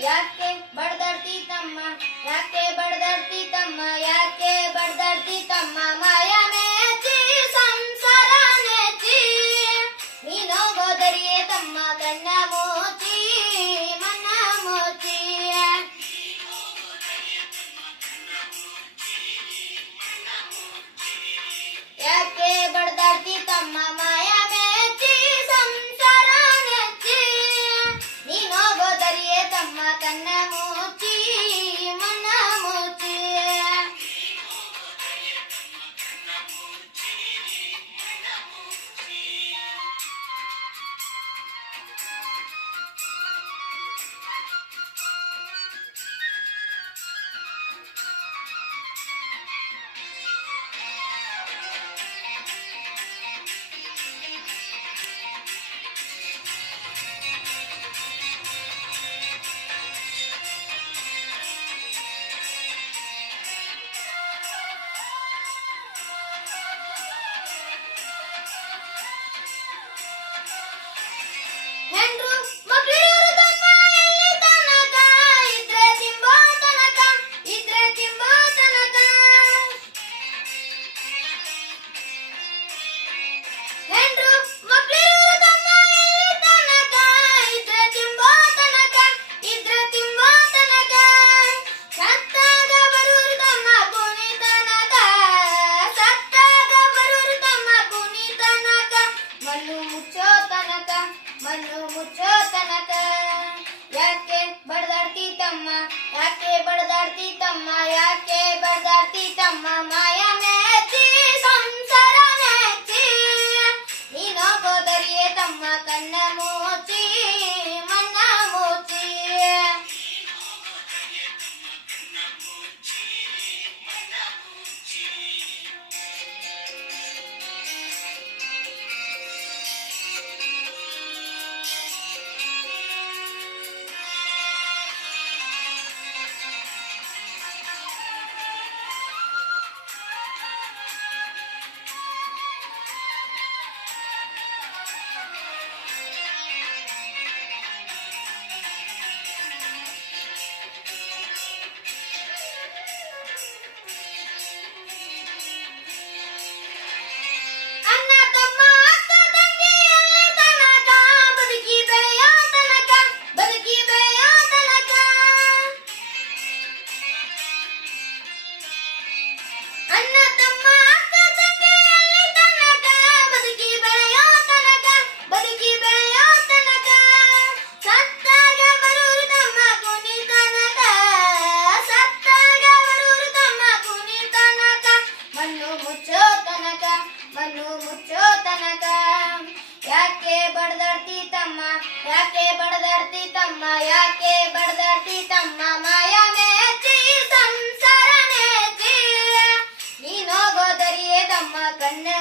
ಯಾಕೆ ಬಡದಾಡ್ತಿ ತಮ್ಮ ಯಾಕೆ ಬಡದಾಡ್ತಿ ತಮ್ಮ ಯಾಕೆ ಬಡದಾಡ್ತಿ ತಮ್ಮ ಮುಚ್ಚೋ ತನಕ ಮಣ್ಣು ಮುಚ್ಚೋ ತನಕ ಯಾಕೆ ಬಡದಾಡ್ತಿ ತಮ್ಮ, ಯಾಕೆ ಬಡದಾಡ್ತಿ ತಮ್ಮ, ಯಾಕೆ ಬಡದಾಡ್ತಿ ತಮ್ಮ ಮಾಯ ಮೇಚಿ, ಸಂಸಾರ ಮೇಚಿ. ನೀನೋಗೋದರಿಯೇ ತಮ್ಮ ಕಣ್ಣೆ